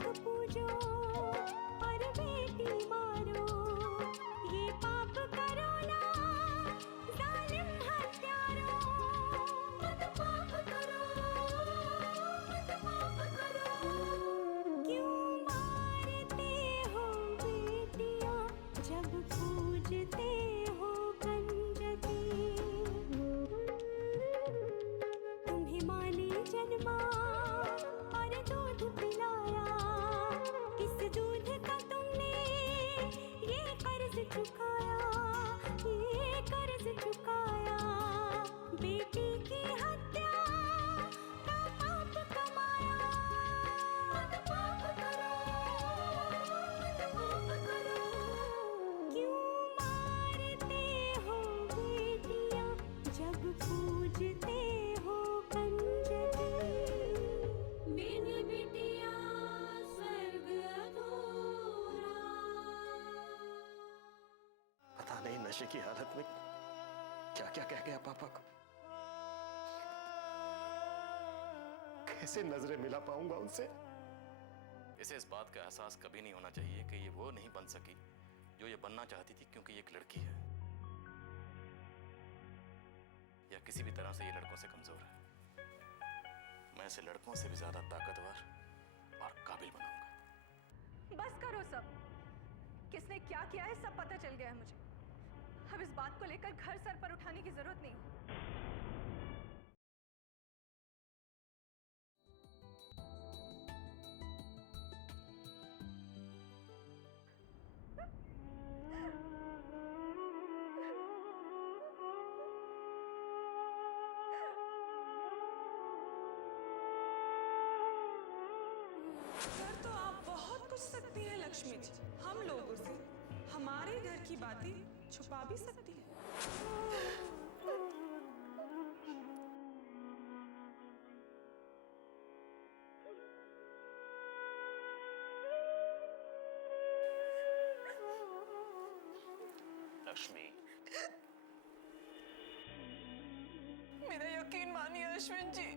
मत पूजो और बेटी मारो, ये पाप करो ना जालिम हत्यारों। मत पाप करो, मत पाप करो। क्यों मारते हो बेटियां जब पूजते हो कंजकी। तुम्हें माँ ने जन्मा और दूध पिलाया, इस दूध का तुमने ये कर्ज चुकाया, ये कर्ज चुकाया। बेटी की हत्या का पाप कमाया। मत पाप करो, मत पाप करो। क्यों मारते हो बेटियां जब पूजते हो कंजकी। बिन बिटिया स्वर्ग अधूरा। पता नहीं नशे की हालत में क्या क्या कह गया पापा को। कैसे नजरें मिला पाऊंगा उनसे। इसे इस बात का एहसास कभी नहीं होना चाहिए कि ये वो नहीं बन सकी जो ये बनना चाहती थी, क्योंकि ये एक लड़की है, या किसी भी तरह से ये लड़कों से कमजोर है। मैं इसे लड़कों से भी ज्यादा ताकतवर और काबिल बनाऊंगा। बस करो सब। किसने क्या किया है सब पता चल गया है मुझे। अब इस बात को लेकर घर सर पर उठाने की जरूरत नहीं। कर तो आप बहुत कुछ सकती हैं लक्ष्मी जी। हम लोगों से हमारे घर की बातें छुपा भी सकती हैं। लक्ष्मी, मेरा यकीन मानिए अश्विन जी,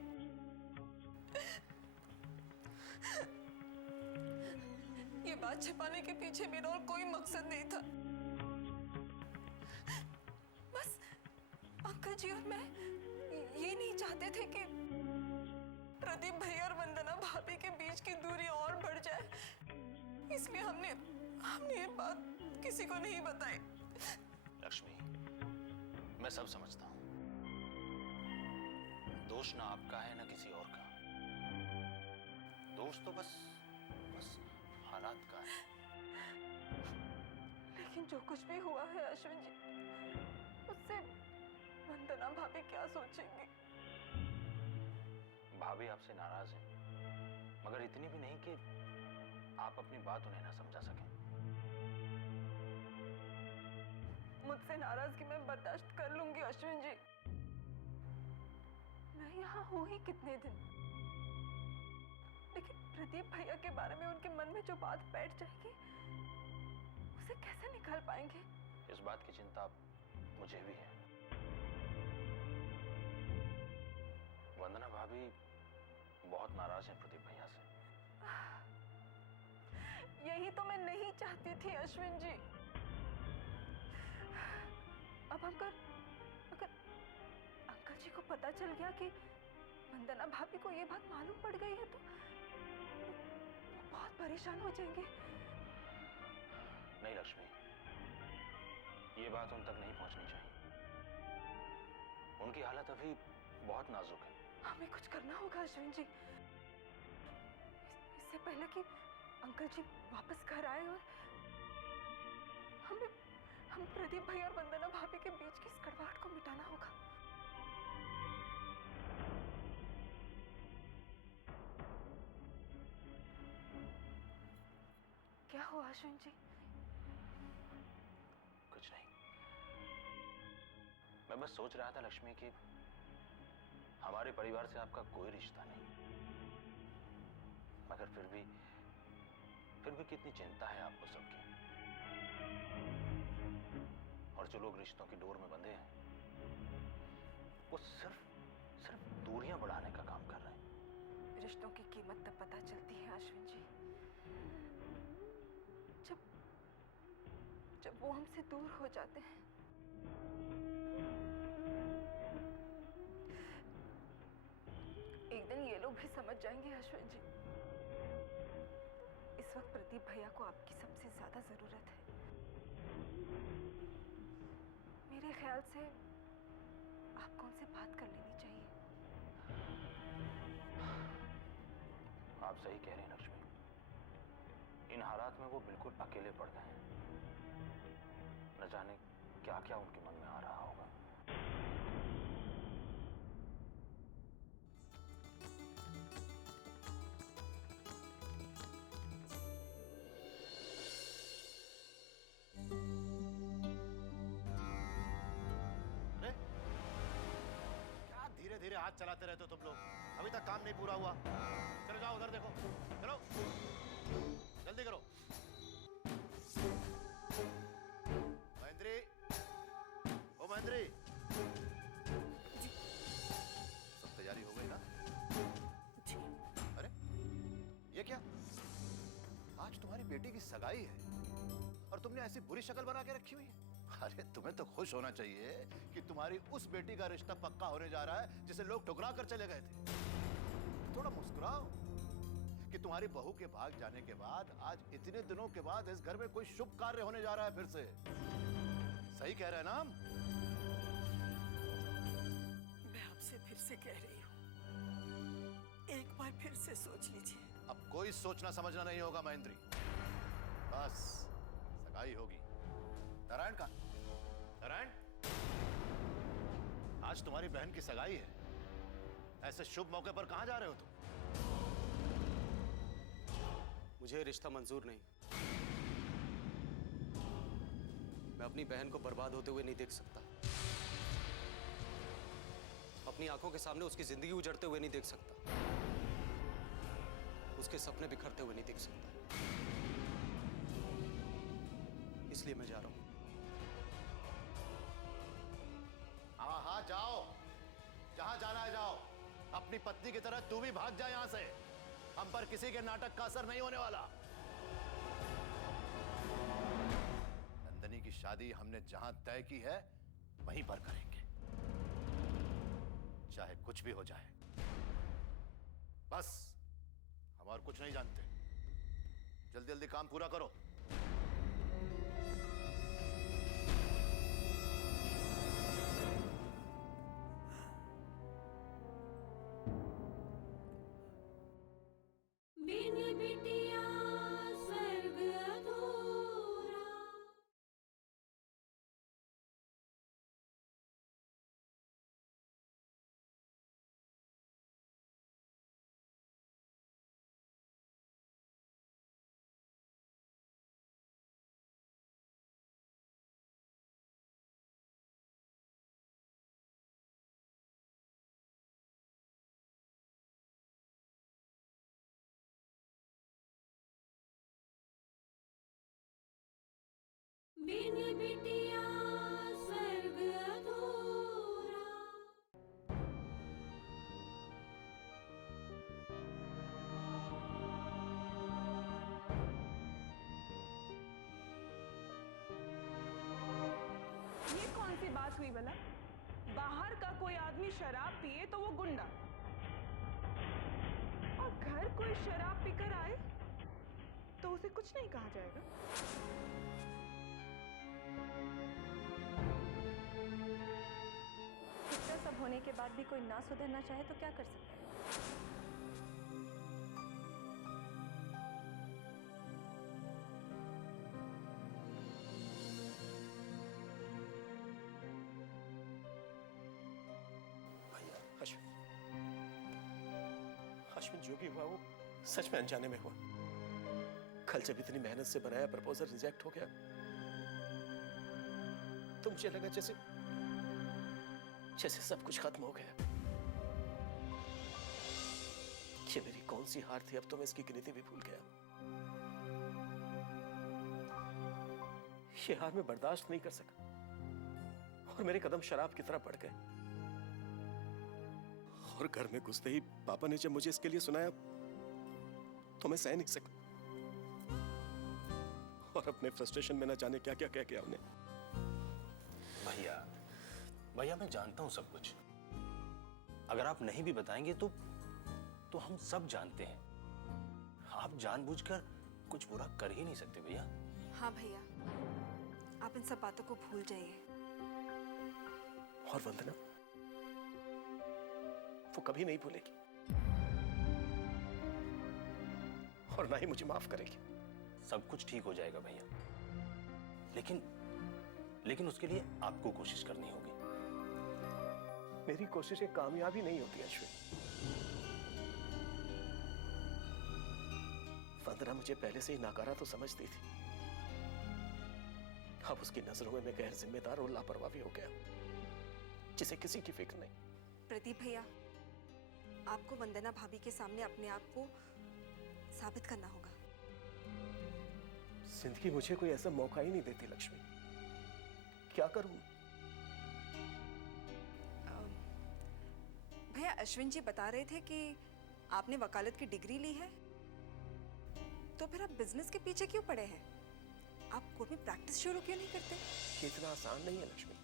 ये बात छिपाने के पीछे मेरा और कोई मकसद नहीं था। बस अंकल जी और मैं ये नहीं चाहते थे कि प्रदीप भैया और वंदना भाभी के बीच की दूरी और बढ़ जाए, इसलिए हमने ये बात किसी को नहीं बताई। लक्ष्मी, मैं सब समझता हूं। दोष ना आपका है ना किसी और का। दोष तो बस हालात का है। लेकिन जो कुछ भी हुआ है अश्विन जी, उससे वंदना भाभी क्या सोचेंगी? भाभी आपसे नाराज है, मगर इतनी भी नहीं कि आप अपनी बात उन्हें ना समझा सकें। मुझसे नाराजगी मैं बर्दाश्त कर लूंगी अश्विन जी। मैं यहाँ हूँ ही कितने दिन, लेकिन प्रदीप भैया के बारे में उनके मन में जो बात बैठ जाएगी उसे कैसे निकाल पाएंगे? इस बात की चिंता मुझे भी है। वंदना भाभी बहुत नाराज हैं प्रदीप भैया से। यही तो मैं नहीं चाहती थी अश्विन जी। अब अगर अंकल जी को पता चल गया कि वंदना भाभी को ये बात मालूम पड़ गई है तो वो बहुत परेशान हो जाएंगे। नहीं लक्ष्मी, ये बात उन तक नहीं पहुंचनी चाहिए। उनकी हालत अभी बहुत नाजुक है। हमें कुछ करना होगा अश्विन जी, इससे पहले कि अंकल जी वापस घर आए, और हम प्रदीप भाई और वंदना भाभी के बीच की इस कड़वाहट को मिटाना होगा। क्या हुआ अश्विन जी? कुछ नहीं, मैं बस सोच रहा था लक्ष्मी कि हमारे परिवार से आपका कोई रिश्ता नहीं, मगर फिर भी कितनी चिंता है आपको सबकी। और जो लोग रिश्तों की डोर में बंधे हैं वो सिर्फ दूरियां बढ़ाने का काम कर रहे हैं। रिश्तों की कीमत तब पता चलती है अश्विन जी जब वो हमसे दूर हो जाते हैं। एक दिन ये लोग भी समझ जाएंगे अश्विन जी। इस वक्त प्रदीप भैया को आपकी सबसे ज्यादा जरूरत है। मेरे ख्याल से आपको उनसे बात कर लेनी चाहिए। आप सही कह रही हैं लक्ष्मी। इन हालात में वो बिल्कुल अकेले पड़ गए हैं। न जाने क्या क्या उनके मन में आ रहा होगा। अरे क्या धीरे धीरे हाथ चलाते रहते हो तुम लोग? अभी तक काम नहीं पूरा हुआ। चलो जाओ उधर देखो। चलो जल्दी करो। महेंद्री, ओ महेंद्री, सब तैयारी हो गई ना? जी। अरे ये क्या? आज तुम्हारी बेटी की सगाई है और तुमने ऐसी बुरी शक्ल बना के रखी हुई है। अरे तुम्हें तो खुश होना चाहिए कि तुम्हारी उस बेटी का रिश्ता पक्का होने जा रहा है जिसे लोग ठुकरा कर चले गए थे। थोड़ा मुस्कुराओ कि तुम्हारी बहू के भाग जाने के बाद आज इतने दिनों के बाद इस घर में कोई शुभ कार्य होने जा रहा है फिर से। सही कह रहे हैं ना हम? मैं आपसे फिर से कह रही हूँ, एक बार फिर से सोच लीजिए। अब कोई सोचना समझना नहीं होगा महेंद्री। बस सगाई होगी। नारायण का नारायण, आज तुम्हारी बहन की सगाई है। ऐसे शुभ मौके पर कहां जा रहे हो तुम? मुझे रिश्ता मंजूर नहीं। मैं अपनी बहन को बर्बाद होते हुए नहीं देख सकता। अपनी आंखों के सामने उसकी जिंदगी उजड़ते हुए नहीं देख सकता। उसके सपने बिखरते हुए नहीं देख सकता। इसलिए मैं जा रहा हूं। हाँ हाँ जाओ, जहां जाना है जाओ। अपनी पत्नी की तरह तू भी भाग जा यहां से। हम पर किसी के नाटक का असर नहीं होने वाला। नंदनी की शादी हमने जहां तय की है वहीं पर करेंगे, चाहे कुछ भी हो जाए। बस हम और कुछ नहीं जानते। जल्दी जल्दी काम पूरा करो। बिन बिटिया स्वर्ग अधूरा। बिन बिटिया स्वर्ग अधूरा। ये कौन सी बात हुई भला? बाहर का कोई आदमी शराब पिए तो वो गुंडा, और घर कोई शराब पीकर आए तो उसे कुछ नहीं कहा जाएगा। इतना सब होने के बाद भी कोई ना सुधरना चाहे तो क्या कर सकते हैं? भैया, अश्विन जो भी हुआ वो सच में अनजाने में हुआ। कल जब इतनी मेहनत से बनाया प्रपोजल रिजेक्ट हो गया तो मुझे लगा जैसे सब कुछ खत्म हो गया। ये मेरी कौन सी हार थी, अब तो मैं इसकी गिनती भी भूल गया। ये हार मैं बर्दाश्त नहीं कर सका और मेरे कदम शराब की तरह बढ़ गए। और घर में घुसते ही पापा ने जब मुझे इसके लिए सुनाया तो मैं सह नहीं सका। और अपने फ्रस्ट्रेशन में न जाने क्या क्या कह गया उन्हें। भैया भैया मैं जानता हूं सब कुछ। अगर आप नहीं भी बताएंगे तो हम सब जानते हैं। आप जानबूझकर कुछ बुरा कर ही नहीं सकते भैया। हाँ भैया, आप इन सब बातों को भूल जाइए। और वंदना, वो कभी नहीं भूलेगी और ना ही मुझे माफ करेगी। सब कुछ ठीक हो जाएगा भैया, लेकिन उसके लिए आपको कोशिश करनी होगी। मेरी कोशिशें कामयाबी नहीं होती अश्विन। वंदना मुझे पहले से ही नाकारा तो समझती थी। अब उसकी नजरों में मैं गैर जिम्मेदार और लापरवाह भी हो गया, जिसे किसी की फिक्र नहीं। प्रदीप भैया, आपको वंदना भाभी के सामने अपने आप को साबित करना होगा। जिंदगी मुझे कोई ऐसा मौका ही नहीं देती लक्ष्मी। क्या करूं? भैया, अश्विन जी बता रहे थे कि आपने वकालत की डिग्री ली है, तो फिर आप बिजनेस के पीछे क्यों पड़े हैं? आप कोर्ट में प्रैक्टिस शुरू क्यों नहीं करते? ये इतना आसान नहीं है लक्ष्मी।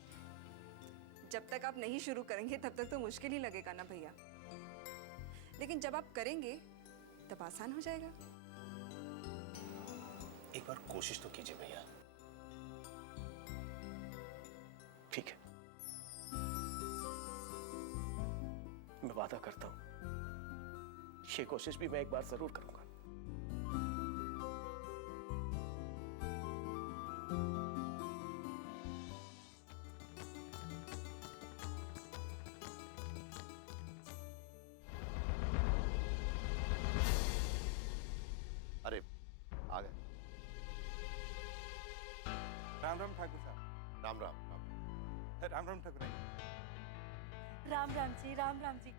जब तक आप नहीं शुरू करेंगे तब तक तो मुश्किल ही लगेगा ना भैया, लेकिन जब आप करेंगे तब आसान हो जाएगा। एक बार कोशिश तो कीजिए भैया। ठीक है, मैं वादा करता हूं, ये कोशिश भी मैं एक बार जरूर करूंगा। अरे आ गए। राम राम ठाकुर साहब। राम राम राम। राम राम ठाकुर। राम राम जी, राम राम जी।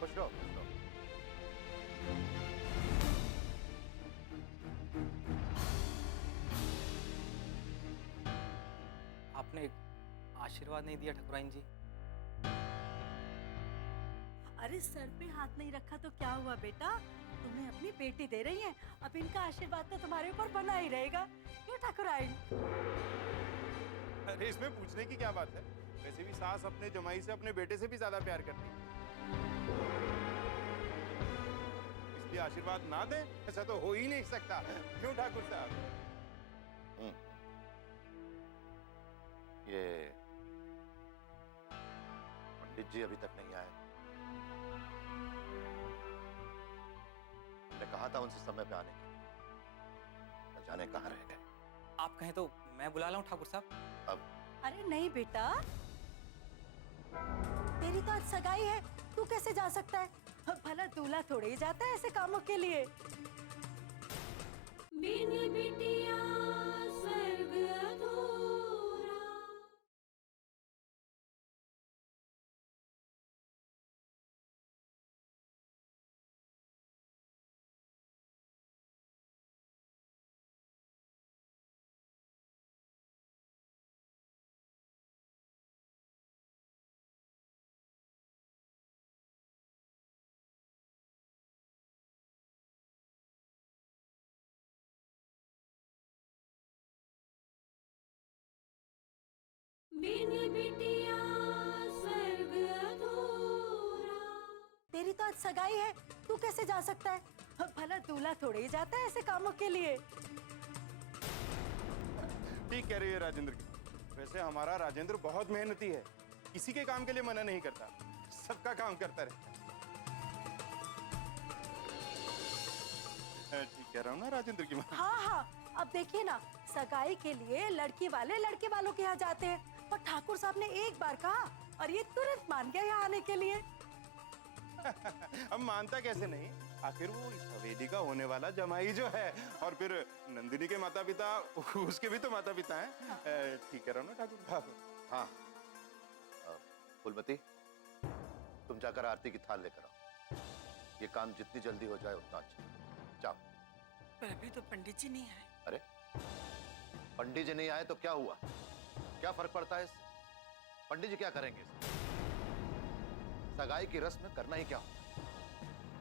खुश रहो, खुश रहो। आपने आशीर्वाद नहीं दिया ठाकुराइन जी। अरे सर पे हाथ नहीं रखा तो क्या हुआ बेटा? तुम्हें अपनी बेटी दे रही हैं, अब इनका आशीर्वाद तो तुम्हारे ऊपर बना ही रहेगा। क्यों ठाकुराइन? अरे इसमें पूछने की क्या बात है? वैसे भी सास अपने जमाई से अपने बेटे से भी ज्यादा प्यार करती है, इसलिए आशीर्वाद ना दे ऐसा तो हो ही नहीं सकता। क्यों ठाकुर साहब? ये पंडित जी अभी तक नहीं आए। मैंने कहा था उनसे समय पे आने के लिए, न जाने कहाँ रह गए। आप कहें तो मैं बुला लाऊं ठाकुर साहब? अब अरे नहीं बेटा, तेरी तो आज सगाई है, तू कैसे जा सकता है? भला दूल्हा थोड़े ही जाता है ऐसे कामों के लिए। बिन बिटिया स्वर्ग अधूरा। बिन बिटिया स्वर्ग अधूरा। तेरी तो आज सगाई है, तू कैसे जा सकता है? भला दूल्हा थोड़े ही जाता है ऐसे कामों के लिए। ठीक कह रही है राजेंद्र की। वैसे हमारा राजेंद्र बहुत मेहनती है, किसी के काम के लिए मना नहीं करता, सबका काम करता रहता है। ठीक कह रहा हूँ ना राजेंद्र की माँ? हाँ हाँ, अब देखिए ना, सगाई के लिए लड़की वाले लड़के वालों के यहाँ जाते हैं, पर ठाकुर साहब ने एक बार कहा और ये तुरंत मान गया यहाँ आने के लिए। अब मानता कैसे नहीं? आखिर वो इस हवेली का होने वाला जमाई जो है, और फिर नंदिनी के माता पिता उसके भी तो माता पिता हैं। ठीक कह रहा हूँ ना ठाकुर साहब? हाँ, फूलमती, तुम जाकर आरती की थाल लेकर आओ। ये काम जितनी जल्दी हो जाए उतना अच्छा। जाओ। पर अभी तो पंडित जी नहीं आए। अरे पंडित जी नहीं आए तो क्या हुआ? क्या फर्क पड़ता है इससे? पंडित जी क्या करेंगे इससे? सगाई की रस्म करना ही क्या होता है?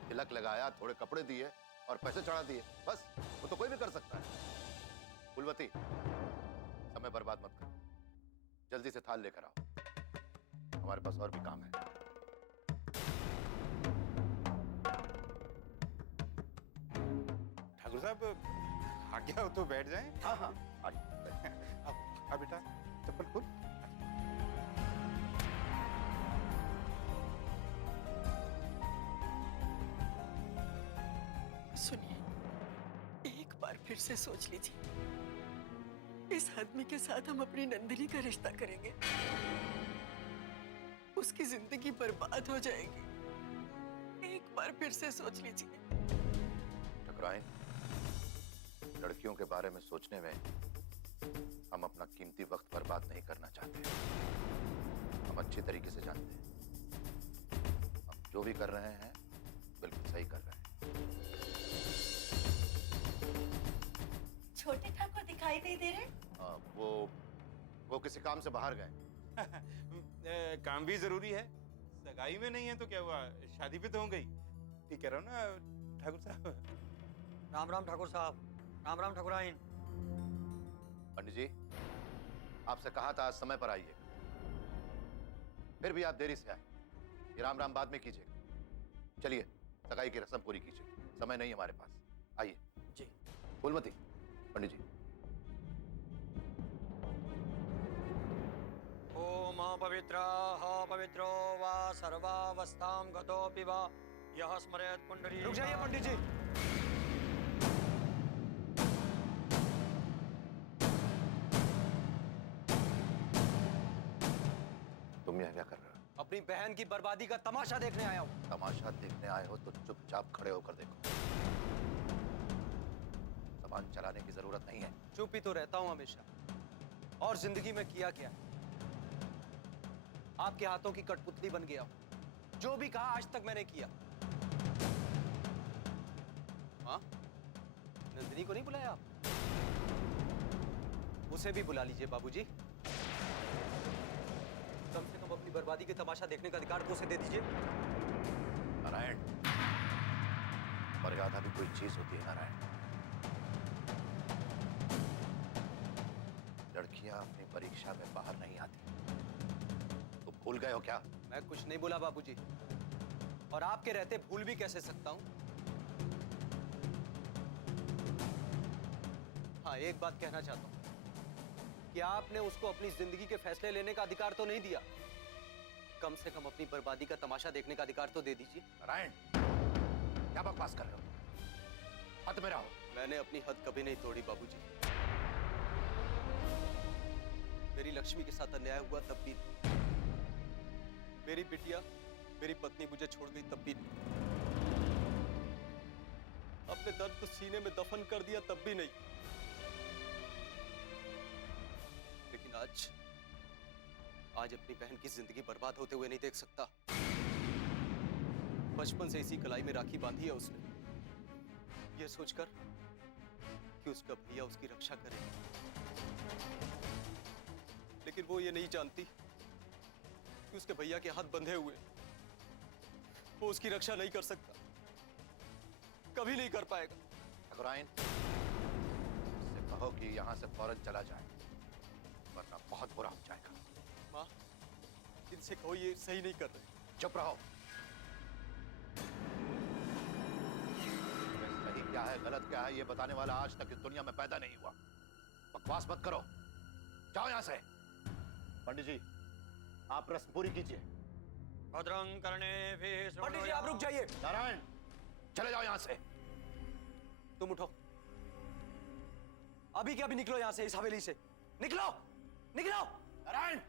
तिलक लगाया, थोड़े कपड़े दिए, और पैसे चढ़ा दिए, बस। वो तो कोई भी कर सकता है। फूलवती, समय बर्बाद मत करो, जल्दी से थाल लेकर आओ, हमारे पास और भी काम है। ठाकुर साहब आ गया हो तो बैठ जाएं। हाँ हाँ, आइए। अब बेटा चप्पल खोल। सुनिए, एक बार फिर से सोच लीजिए, इस आदमी के साथ हम अपनी नंदिनी का रिश्ता करेंगे, उसकी जिंदगी बर्बाद हो जाएगी। एक बार फिर से सोच लीजिए। ठकुराइन, लड़कियों के बारे में सोचने में हम अपना कीमती वक्त बर्बाद नहीं करना चाहते। हम अच्छी तरीके से जानते हैं हम जो भी कर रहे हैं बिल्कुल सही कर रहे हैं। छोटे ठाकुर दिखाई नहीं दे रहे? वो किसी काम से बाहर गए। काम भी जरूरी है, सगाई में नहीं है तो क्या हुआ, शादी पे तो हो गई। ठीक कह रहा हूँ ना ठाकुर साहब। राम राम ठाकुर साहब, राम राम ठाकुराइन। पंडित जी, आपसे कहा था आज समय पर आइए, फिर भी आप देरी से आए। ये राम राम बाद में कीजिएगा। चलिए सगाई की रस्म पूरी कीजिए, समय नहीं हमारे पास। आइए जी। फूलमती, पंडित जी। ओम पवित्रो वा सर्वावस्थां गतोऽपि वा यः स्मरेत् पुंडरी। रुक जाइए पंडित जी। तुम यहाँ क्या कर रहे हो? अपनी बहन की बर्बादी का तमाशा देखने आया हूँ। तमाशा देखने आए हो तो चुपचाप खड़े होकर देखो, जबान चलाने की जरूरत नहीं है। चुप ही तो रहता हूँ हमेशा। और जिंदगी में किया क्या? आपके हाथों की कठपुतली बन गया हूं। जो भी कहा आज तक मैंने किया। हाँ, नंदिनी को नहीं बुलाया आप? उसे भी बुला लीजिए बाबूजी। कम से कम अपनी बर्बादी के तमाशा देखने का अधिकार तो उसे दे दीजिए। नारायण, मर्यादा भी कोई चीज होती है नारायण। लड़कियां अपनी परीक्षा में बाहर नहीं आती। तुम भूल गए हो क्या? मैं कुछ नहीं बोला बाबूजी, और आपके रहते भूल भी कैसे सकता हूं। हाँ, एक बात कहना चाहता हूं कि आपने उसको अपनी जिंदगी के फैसले लेने का अधिकार तो नहीं दिया, कम से कम अपनी बर्बादी का तमाशा देखने का अधिकार तो दे दीजिए। नारायण, क्या बकवास कर रहे हो? हद में रहो। मैंने अपनी हद कभी नहीं तोड़ी बाबूजी। मेरी लक्ष्मी के साथ अन्याय हुआ तब भी नहीं। मेरी बिटिया, मेरी पत्नी मुझे छोड़ गई तब भी नहीं। अपने दर्द को सीने में दफन कर दिया तब भी नहीं। लेकिन आज अपनी बहन की जिंदगी बर्बाद होते हुए नहीं देख सकता। बचपन से इसी कलाई में राखी बांधी है उसने, यह सोचकर कि उसका भैया उसकी रक्षा करे। लेकिन वो ये नहीं जानती कि उसके भैया के हाथ बंधे हुए वो उसकी रक्षा नहीं कर सकता, कभी नहीं कर पाएगा। ठकुराइन, उससे कहो कि यहां से फौरन चला जाए, वरना बहुत बुरा हो जाएगा। माँ, इनसे कहो ये सही नहीं कर रहे। चुप रहो। सही क्या है गलत क्या है ये बताने वाला आज तक इस दुनिया में पैदा नहीं हुआ। बकवास मत करो, जाओ यहां से। पंडित जी, आप रस्म पूरी कीजिए। भद्रं कर्णेभिः। पंडित जी, आप रुक जाइए। नारायण, चले जाओ यहां से। तुम उठो, अभी के अभी निकलो यहां से, इस हवेली से निकलो, निकलो। नारायण,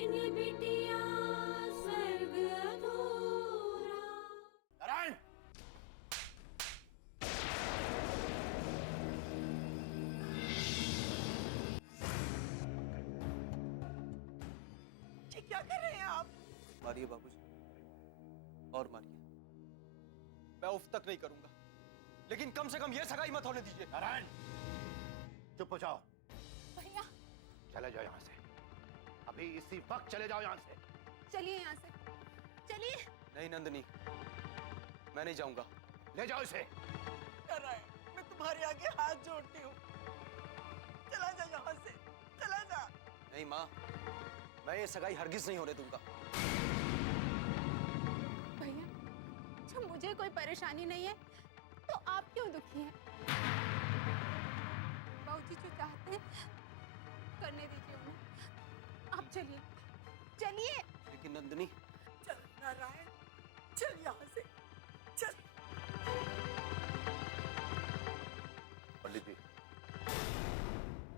बिन बिटिया स्वर्ग अधूरा। नारायण! ये क्या कर रहे हैं आप? मारिए बाबूजी, और मारिए। मैं उफ तक नहीं करूंगा, लेकिन कम से कम ये सगाई मत होने दीजिए। नारायण, चुप हो जाओ। भैया चले जाओ यहाँ से, अभी इसी वक्त चले जाओ यहाँ से। चलिए यहाँ से, चलिए। नहीं नंदिनी, मैं नहीं जाऊंगा। ले जाओ इसे। नारायण, मैं तुम्हारे आगे हाथ जोड़ती हूँ, चला जा यहाँ से, चला जा। नहीं माँ, मैं ये सगाई हरगिज नहीं होने दूंगा। भैया, जब मुझे कोई परेशानी नहीं है तो आप क्यों दुखी हैं? बाबूजी जो चाहते हैं करने दीजिए उन्हें। आप चलिए, चलिए। लेकिन नंदिनी, चल नारायण, चल यहाँ से, चल। पंडित जी,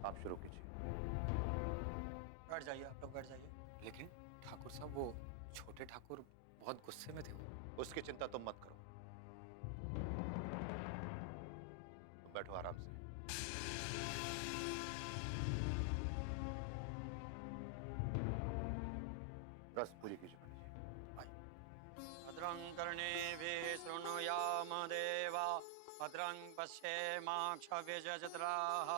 आप शुरू कीजिए। बैठ जाइए, आप लोग बैठ जाइए। लेकिन ठाकुर साहब, वो छोटे ठाकुर बहुत गुस्से में थे। उसकी चिंता तुम मत करो, तुम बैठो आराम से। रस पूरी कीजिए पंडित जी। भद्रं कर्णेभिः शृणुयाम देवा, भद्रं पश्येमाक्षभिर्यजत्राः,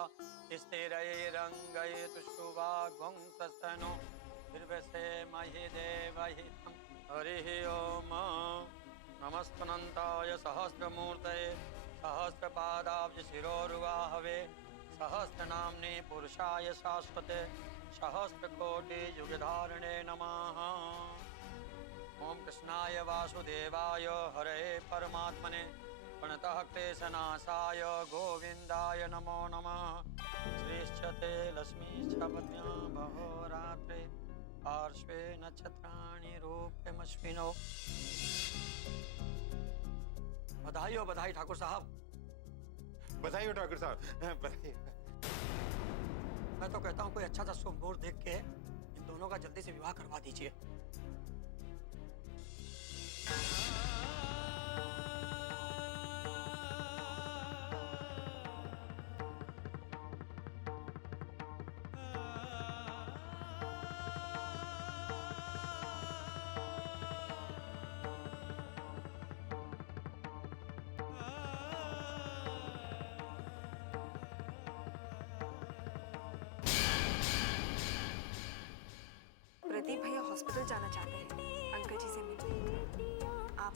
स्थिरैरङ्गैस्तुष्टुवाग्वंसस्तनो निर्वसेमहि देवहितं। हरिः ओम। नमस्तनन्ताय सहस्रमूर्तये सहस्रपादाब्जशिरोरुवाहवे सहस्रनाम्ने पुरुषाय शाश्वते सहस्रकोटियुगधारिणे नमः। ओम कृष्णाय वासुदेवाय हरे परमात्मने प्रणतः क्लेशनाशाय गोविन्दाय नमो नमः। श्रीश्चते लक्ष्मीश्च पत्न्या बहोरात्रे पार्श्वे नक्षत्राणि रूपमश्विनो। बधाई हो, बधाई ठाकुर साहब। बधाई हो ठाकुर साहब, बधाई। मैं तो कहता हूँ कोई अच्छा सा शुभ मुहूर्त देख के इन दोनों का जल्दी से विवाह करवा दीजिए। प्रदीप भैया हॉस्पिटल जाना चाहते हैं, अंकल जी से मिलने। आप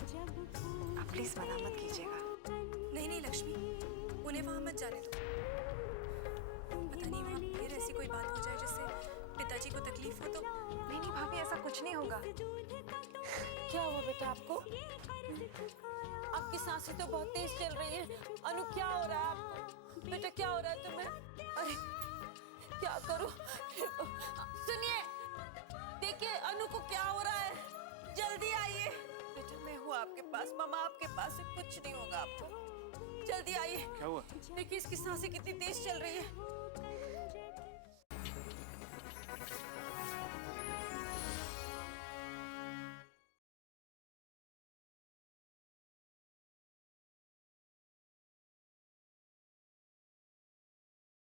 प्लीज मना मत कीजिएगा। नहीं नहीं लक्ष्मी, उन्हें वहां मत जाने दो। पता नहीं वहां फिर ऐसी कोई बात हो जाए जिससे पिताजी को तकलीफ हो तो। नहीं नहीं भाभी, ऐसा कुछ नहीं होगा। क्या हुआ बेटा आपको? आपकी सांसें तो बहुत तेज चल रही है। अनु, क्या हो रहा है आपको? बेटा क्या हो रहा है तुम्हें? अरे क्या करूं? सुनिए, देखिए अनु को क्या हो रहा है, जल्दी आइए। बेटा मैं हूँ आपके पास, मामा आपके पास है, कुछ नहीं होगा आपको। जल्दी आइए। क्या हुआ? देखिए इसकी सांसें कितनी तेज चल रही है।